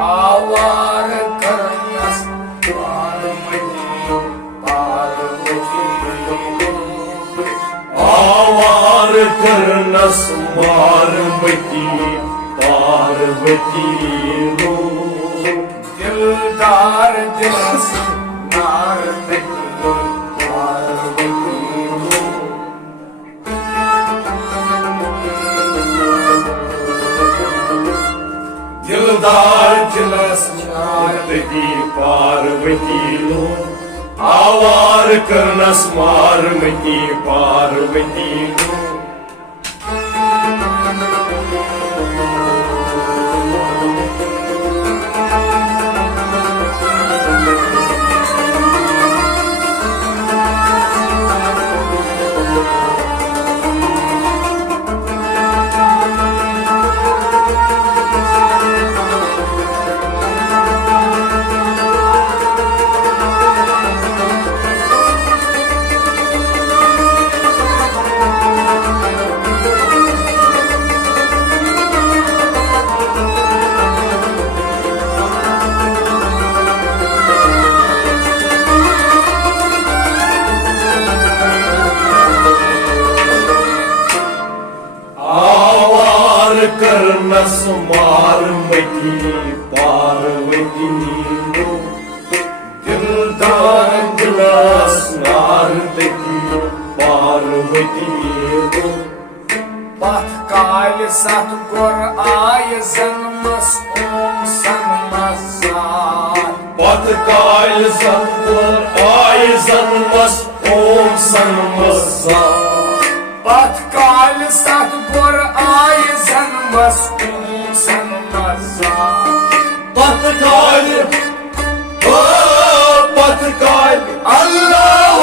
आवार करनस पार्वती पार्वती आवार करनस पार्वती पार्वती रो दिलदार दिलस नार पार्वती रो दिलदार दिलस नारदगी पार्वती लो आवार करनस मारमती पार्वती लो करनस मारमती पार्वती लो दिलदार दिलस नारदगी पार्वती लो पथ काल सतगुर आय जन्मस ओम सन्मसार पथ काल सतगुर आय जन्मस ओम सन्मसार पथ काल सतगुर आय जन्मस ओम सन्मसार पथ काल अल्लाह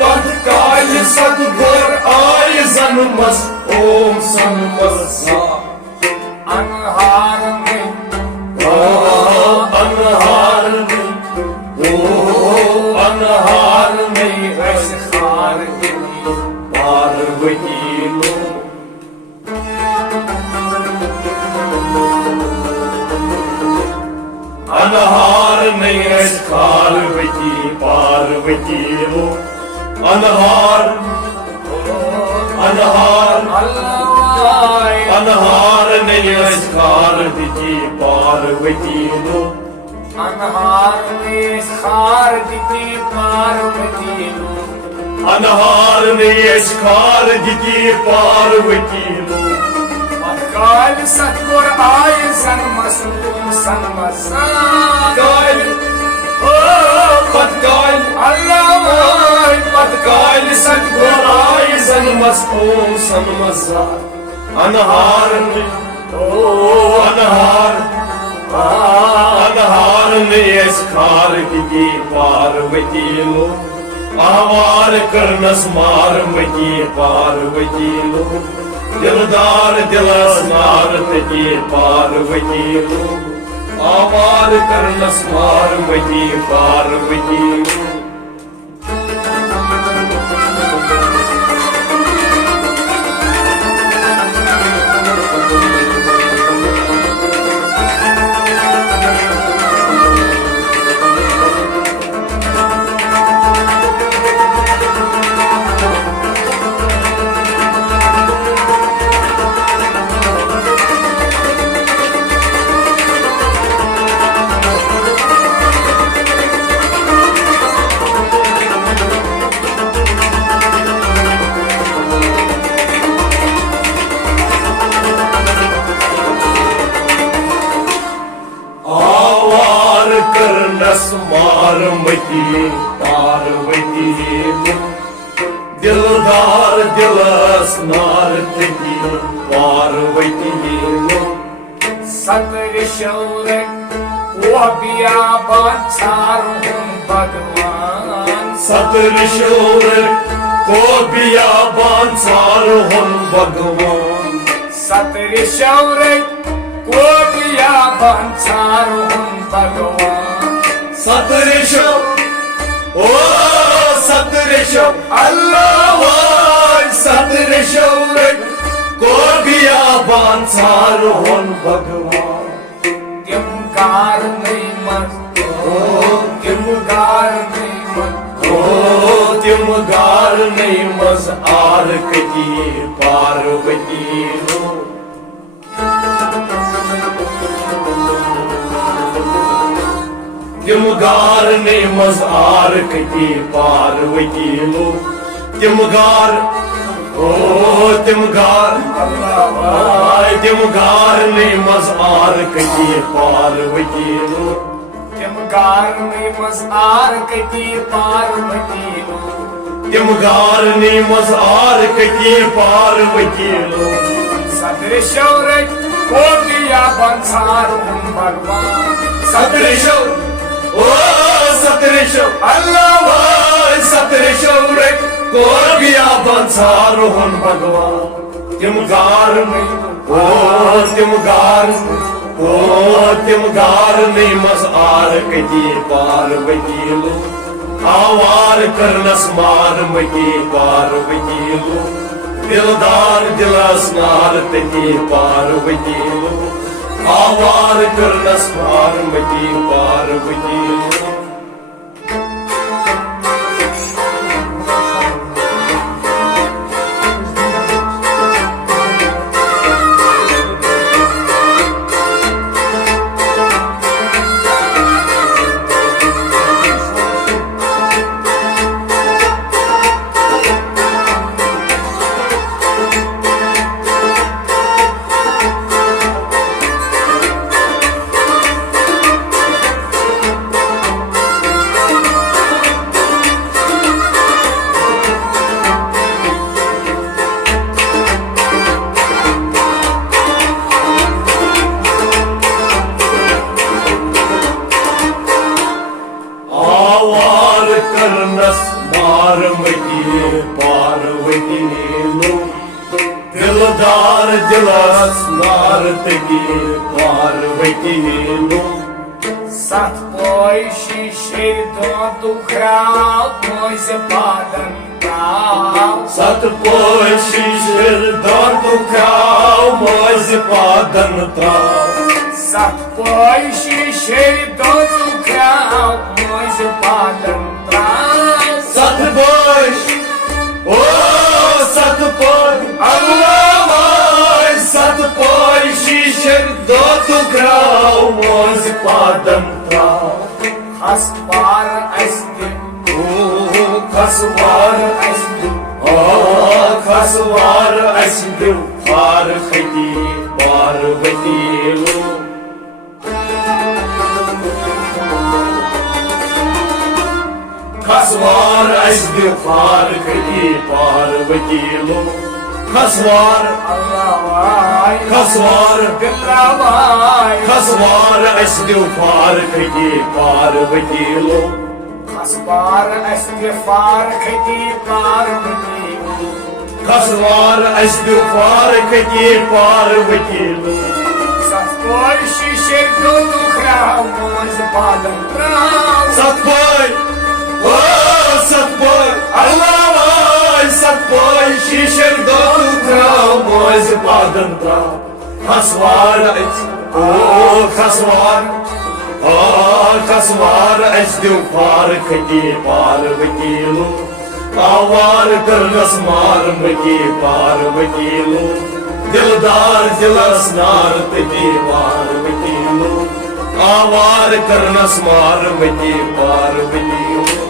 पथ काल सतगुर आय जन्मस ओम सन्मसार अनहार में अनहार में अनहार में खार गिरी पार्वती लो अनहार नहीं खारवती पार्वती लो अनहार अनहार अनहार नहीं खारवती पार्वती लो अनहार में खार गिरी पार्वती लो अनहार में खार दी पार्वती लो काल सतगुर आय जन्मस ओम सन्मसार काल पतकाल अल्लाह पतकाल सतगुर आय जन्मस ओम सन्मसार अनहार में अनहार अनहार में खार दी पार्वती लो आवार करनस मारमती पार्वती लो दिलदार दिलस नारदगी पार्वती लो आवार करनस मारमती पार्वती लो करनस मारमती पार्वती लो दिलदार दिलस नारदगी पार्वती लो सतर शौर वो बियाबान चारों भगवान सतर शौर को बियाबान चारों भगवान सतर शौर को बियाबान चारों भगवान सतरिशो ओ सतरिशो अल्लाह सतरिशो को बियाबान चारों भगवान मज आर कती पार्वती लो तिम गार ने मज आर कती पार्वती लो तिम गार ओ तिम गार तिम गार ने मज आर कती पार्वती लो तिम गार ने मज आर कती पार्वती लो तिम गार ने मज आर कती पार्वती लो सदृशो रच कोटिया बंसारो भगवान सदृशो ओ सदृशो अल्लाह वाय सदृशो रे कोटिया बंसारो भगवान तिम गार में ओ तिम गार ने मज आर कती पार्वती लो आवार करनस मार मती पार्वती लो दिलदार दिलस नार तती पार्वती लो आवार करनस मार मती पार्वती लो पार्वती लो दिलदार दिलस नार तगी पार्वती लो सत पोय शीशे दो दुखराव मोज पादन ताव सत पोय शीशर दो खाओ मोज पादन त्राव सत पोय शीशे दो दुखराव मोज पादन ताव सत पोय ओ सत पोय अल्लाह वाय सत पोय शीशर दो खाओ मोज पादन त्राव खसवार अस्ति खसवार खसवार अस्द फार खती पार्वती लो खसवार अस्द फार खती पार्वती लो खसवार अल्लाह खसवार दिलवाय खसवार अस्द फार खती पार्वती लो खसवार अस्ति फार खती पार्वती खसवार अस्द फार खती पार्वती लो सतपोय शीशे दो दुखराव मोज पादन ताव सतपोय ओ सतपोय अल्लाह वाय सतपोय शीशर दो खाओ मोज पादन त्राव खसवार ओ खसवार खसवार अस्द फार खती पार्वती लो आवार करनस मार मती पार्वती लो दिलदार दिलस नार तती पार्वती लो आवार करनस मार मती पार्वती लो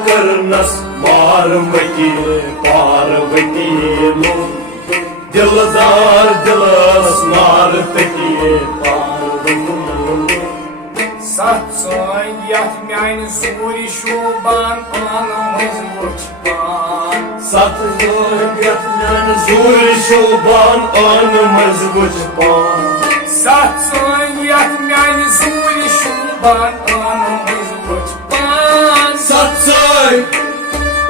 करनस मार मती पार्वती लो दिलदार दिलस नार तती पार्वती लो सत सोन यथ म्यान सूरी शोभान आन मजबूत पान सत यथ म्यान सूरी शोभान आन मजबूत पान Satsang yak myani zuli shuban anamız bachpan. Satsang,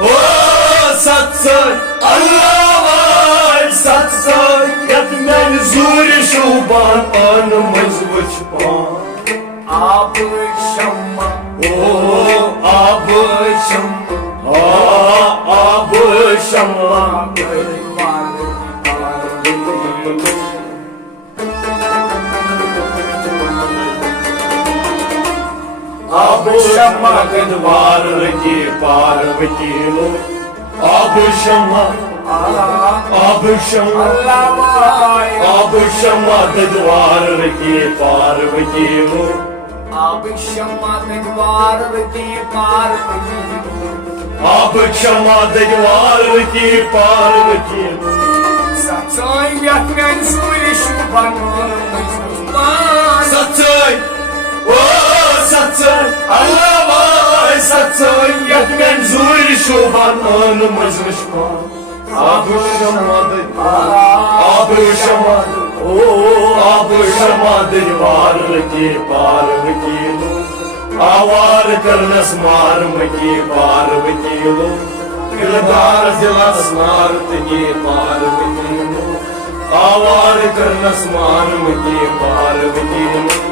oh satsang, Allah var. Satsang, yatmen zuri şuban anımız bachpan. Abı şamma, Oh abı şamma, abı şamma. abı şamma, Abışama ki parvati lo, abışama, abışama, Allah vay. abışama ki parvati lo, Abı şamma dagvarvati parvati. abışama ki parvati lo. Satsang yak myani zuli shuban anamız bachpan. Satsang, oh satsang, Allah vay satsang, yatmen zuri şuban anımız bachpan. Abışama oh abışama ki parvati lo, avar karnas marm ki parvati lo, dildar dilas mart ki parvati lo, avar karnas marm ki parvati lo.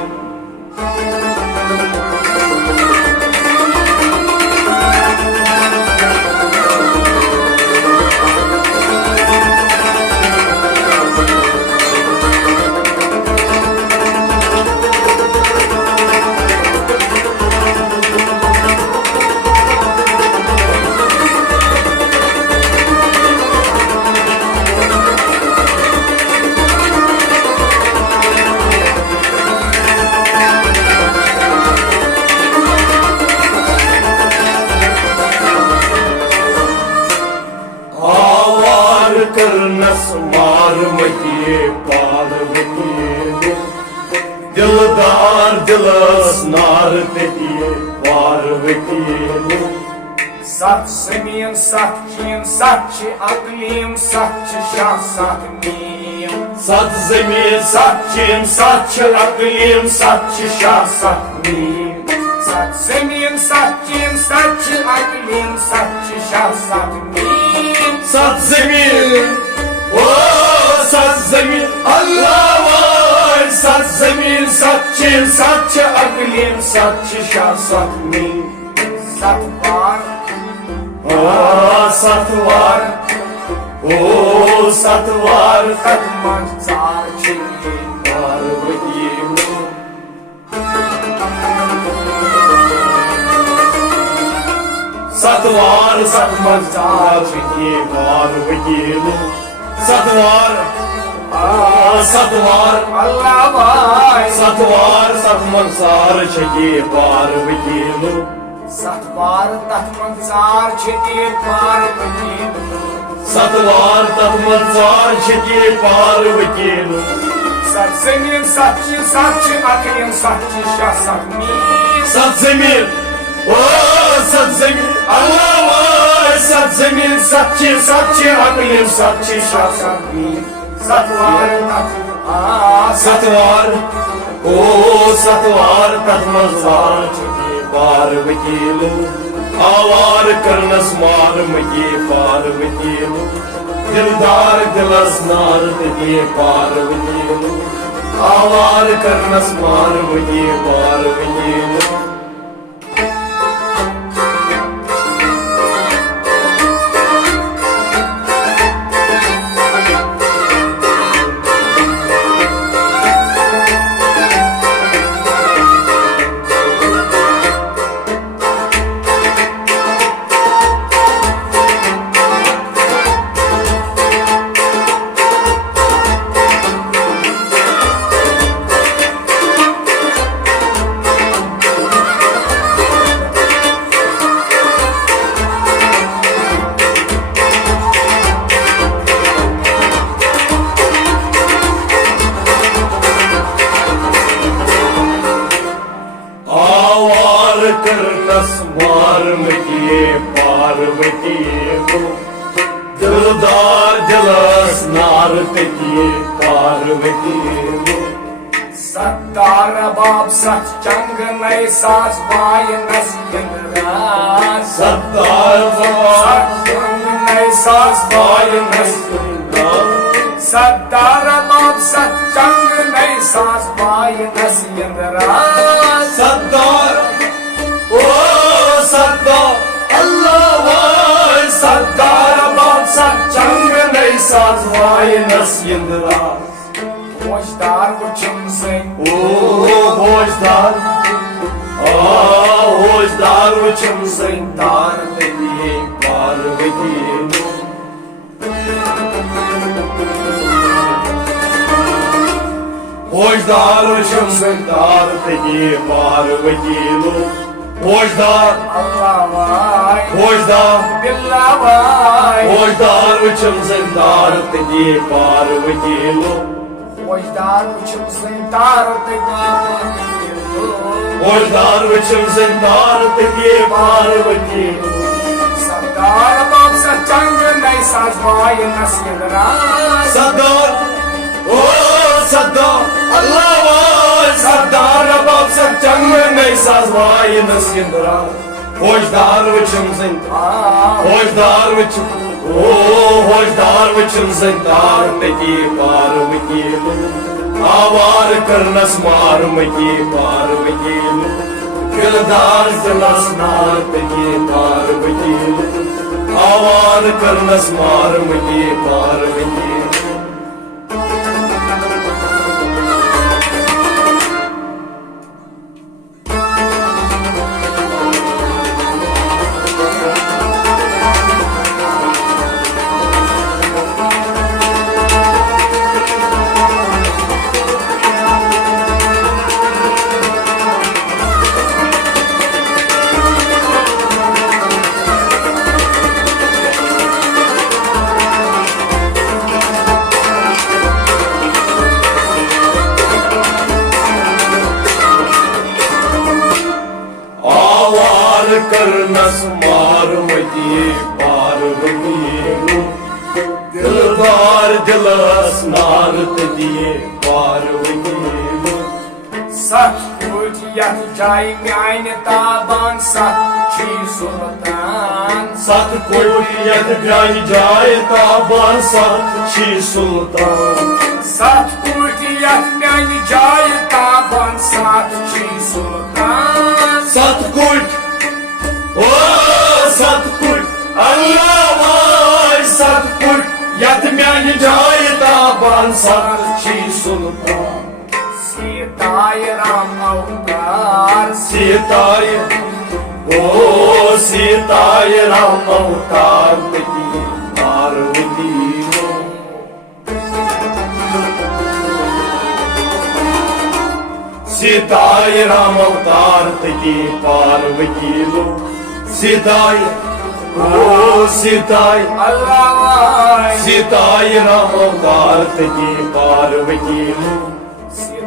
Karnas marmaki parvati lo, dildar dilas nartati parvati lo. Sat semin, sat kin, satçı aklim, satçı şah, satmim. Sat zemin, sat kim, satçı aklim, satçı şah, satmim. Sat semin, sat kin, satçı aklim, satçı şah, satmim. Sat zemin, oh sat zemin, Allah var. Sat zemin, sat kim, satçı aklim, satçı şah, satmim. Sat var, Ah sat var, oh sat var, sat manzar çekin. parvati lo. Satvar, satmazar ki parvati lo. Satvar, ah satvar, Allah vay. satvar, satmazar ki parvati lo. Sat var, tat manzar çekin parvati. Satvar, satmazar ki parvati lo. Sat zemin, satçı, satçı aklim, satçı şah, satmim. Sat zemin, oh sat zemin, Allah var. Sat zemin, satçı, satçı aklim, satçı şah, Satmim. Sat var, tat Satvar, oh satvar, tatmazar ki parvati lo, avar karnas marm ki parvati lo, dildar dilas nart ki parvati lo, avar karnas marm ki parvati lo. Karan's मार्म किए पार्वती को दिलदार jealous नारत किए पार्वती को Sattar Bab Sat Chang Nai Sas Vayanas Yandras Sattar Sat Chang Nai Sas Vayanas Sattar Bab Sat Chang Nai Sas Vayanas Yandras Sattar Oh Sattar Allah Vay Sattar Bab Sat Chang Nai Sas Vayanas Yandras Hoşdar uçum sen Hoşdar Hoşdar uçum sen Dar dediği Parvati Hoşdar uçum sen Dar dediği Parvati Hoşdar Allah vay Hoşdar Billah vay Hoşdar uçum sen Dar dediği Parvati Hoşdar uçum sen Dar dediği Hoşdar uçum sen Dar dediği Parvati Sattar Bab Sat Chang Nai Sas Vayanas Yandras Sattar Oh Sattar Allah Vay Sattar Bab Sat Chang Nai Sas Vayanas Yandras Hoşdar uçum sen Hoşdar uçum Hoşdar uçum sen Dar dediği Parvati Avar karnas marmaki Parvati Gildar dilas nartaki Parvati Avar karnas marmaki Parvati Karan's मारमती Parvati दिलदार दिलस नारत दिए Parvati Sat Kudiyat Jai Myane Taban Sat Chi Sultan सत कोटियत जाय जाय ताबान सत छी सुल्तान Sat Kudiyat Myane Jai Taban Sat Chi Sultan सत coat ओ सत कोट अल्लाह वाय सत कोट यत म्यान जाय ताबान सत छी सुल्तान Sitai Ram Avatar सीताय ओ सीताय राम अवतार की पार्वती सीताय राम अवतार की पार्वती लो सीताय ओ सीताय Allah Vai सीताय राम अवतार की पार्वती लो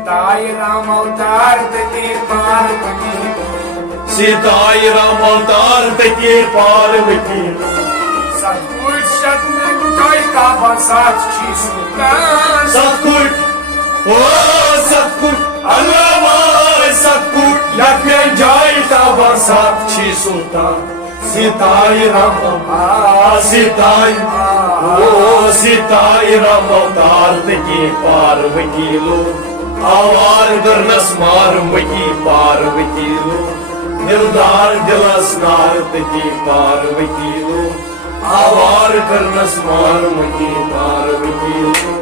Sitai Ram Avatar Te Parvati सीताय Ram अवतार की Parvati Satguru Shatman Jai Taban Sat Chi Sultan सतकुट ओ सतकुट अल्लाह वाय सतकुट यज्ञ जाय ताबा सात छी सुल्तान सीताय राम सीताय ओ सीताय राम अवतार की पार्वती लो आवार गर्नस मारमती पार्वती लो दिलदार दिलस नारती पार्वती लो आवार गर्नस मारमती पार्वती लो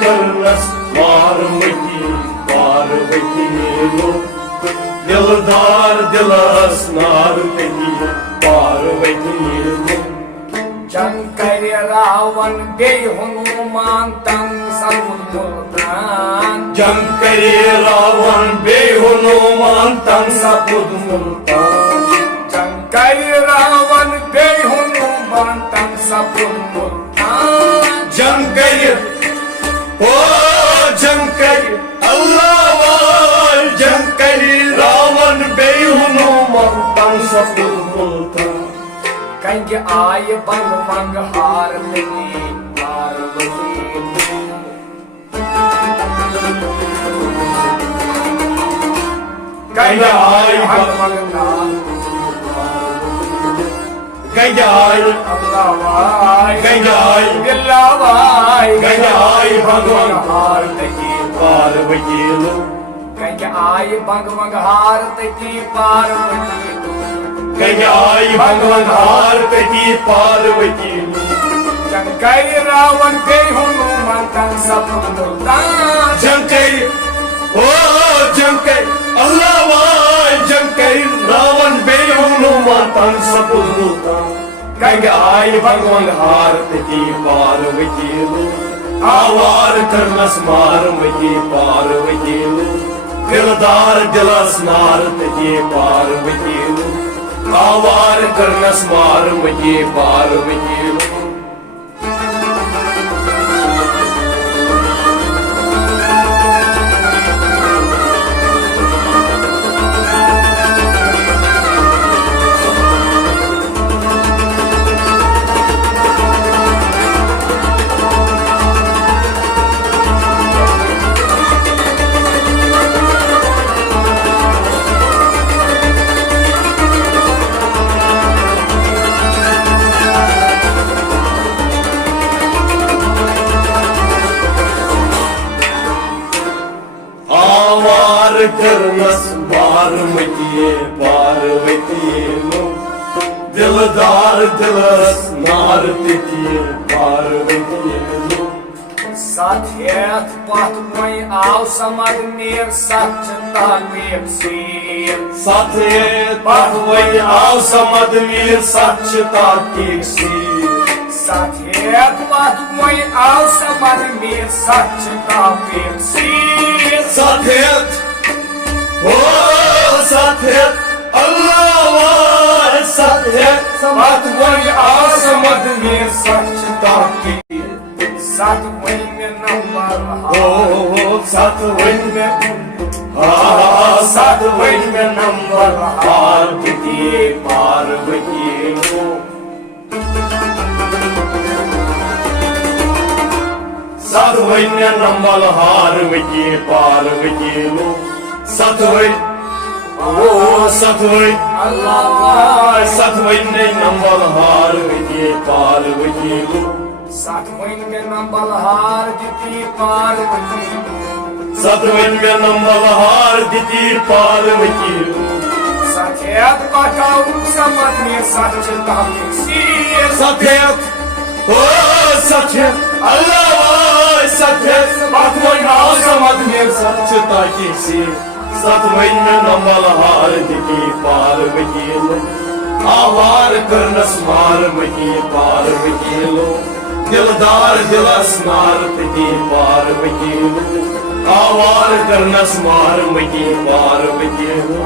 करनस पार्वती पार्वती लो दिलदार दिलस नारती पार्वती लो रावण बे हनुमान तंग सपुद मुल्तान जंग करे रावण बे हनुमान तंग सपुद मुल्तान जंग करे रावण बे हनुमान तंग सपुद मुल्तान जंग करे ओ जंग करे अल्लाह वाल जंग करे रावण बे हनुमान तंग सपुद मुल्तान कंगे आय बंग मंग हार लगी पार्वती कंगे आय बंग मंग नाल कंगे आय अल्लाह वाय कंगे आय बिल्ला वाय कंगे आय भगवान हार लगी पार्वती लो कंगे आय बंग मंग हार लगी पार्वती कंगे आय भगवान हार लगी पार्वती लो जंग करे रावण बे हनुमान तंग सपुद मुल्तान जंग करे ओ जंग करे अल्लाह वाल जंग करे रावण बे हनुमान तंग सपुद मुल्तान कंगे आय भगवान हार लगी पार्वती लो आवार करनस मारवती पार्वती लो दिलदार दिलस मारवती पार्वती लो आवार करनस मारवती पार्वती लो करनस मारवती पार्वती लो दिलदार दिलस मारवती पार्वती लो साथ पथ वही आव समझ मेर सच ताकीब सीर साथ पथ वही आव समझ मेर सचता की सीर साथ पथ वही आव समझ मेर सच ताकीब सीर साथ ओ साथ अल्लाह वाल साथ पथ वही आव समझ मेर सच ताकीब साथ वही में नंबर ओ साथ वन में साथ वन में नंबर पार्वती पार्वती लो साथ वन में नंबर हारवती पार्वती लो साथ वन ओ साथ वन अल्लाह साथ वन में नंबर हारवती पार्वती लो साथ वही में नंबर हार जीती पार्वती साथ वन में नंबर हार जीती पार्वती लो सचेत पठाऊ समझ में सच ताकीब सीर सत्यत ओ सत्यत अल्लाह वाल सत्यत बातों ना समझ में सच्चता की सी सतवैन में नंबल हार दिखी पार्वती लो आवार करनस मारवती पार्वती लो दिलदार दिलस मारवती पार्वती लो आवार करनस मारवती पार्वती लो